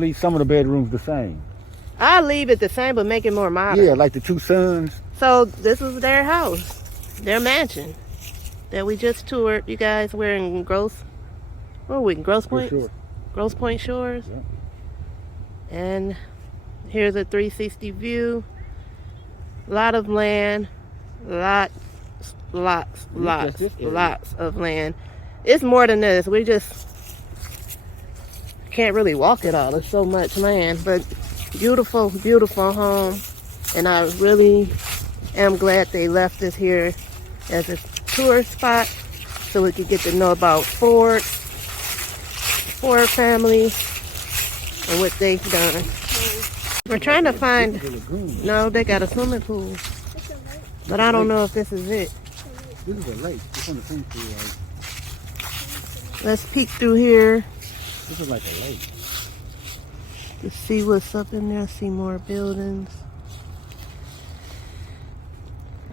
leave some of the bedrooms the same. I'll leave it the same, but make it more modern. Yeah, like the two sons. So this is their house, their mansion that we just toured. You guys, we're in Grosse Point? Sure. Grosse Point Shores. Yeah. And here's a 360 view. A lot of land. Lots of land. It's more than this. We just can't really walk it all. There's so much land, but beautiful, beautiful home. And I really am glad they left us here as a tourist spot so we could get to know about Ford family and what they've done. We're trying to find, no, they got a swimming pool, but I don't know if this is it. This is a lake. It's on the swimming pool, right? Let's peek through here This is like a lake. to see what's up in there, see more buildings.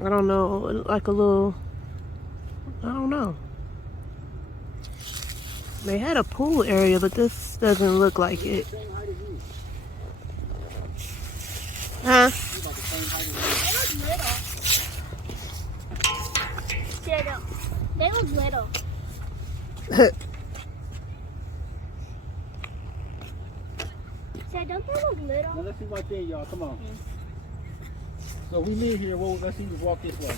I don't know, like a little, I don't know. They had a pool area, but this doesn't look like it. Huh? They look little. Dad, don't they look little? Now let's see right there, y'all. Come on. So we live here. Well, let's see. Walk this way.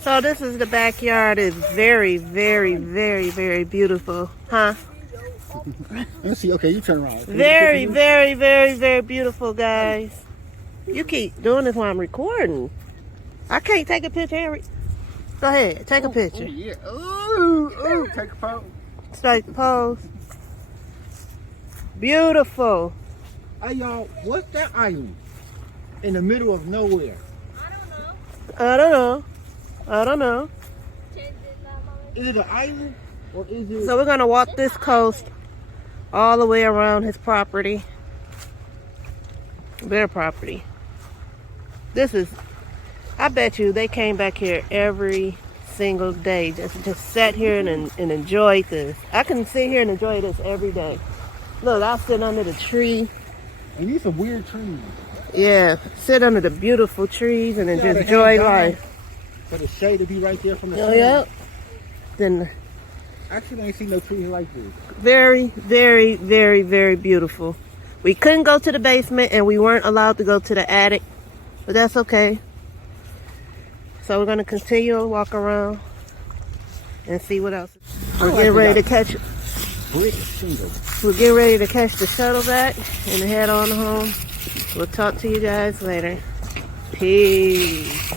So this is the backyard. It's very, very, very, very beautiful. Huh? Let's see. Okay, you turn around. Very, very, very, very beautiful, guys. You keep doing this while I'm recording. I can't take a picture, Henry. Go ahead, take a picture. Oh, yeah. Ooh, take a photo. Take the pose. Beautiful. Hey, y'all, what's that island in the middle of nowhere? I don't know. Is it an island or is it? So we're gonna walk this coast all the way around his property. Their property. This is, I bet you they came back here every single day. Just sat here and enjoyed this. I can sit here and enjoy this every day. Look, I'll sit under the tree. And these some weird trees. Yeah, sit under the beautiful trees and then just enjoy life. For the shade to be right there from the Oh, sun. yeah. Then Actually, I ain't seen no trees like this. very, very, very, very beautiful. We couldn't go to the basement and we weren't allowed to go to the attic, but that's okay. So we're gonna continue to walk around and see what else. We're getting ready to catch. Brick shingles. We're getting ready to catch the shuttle back and head on home. We'll talk to you guys later. Peace.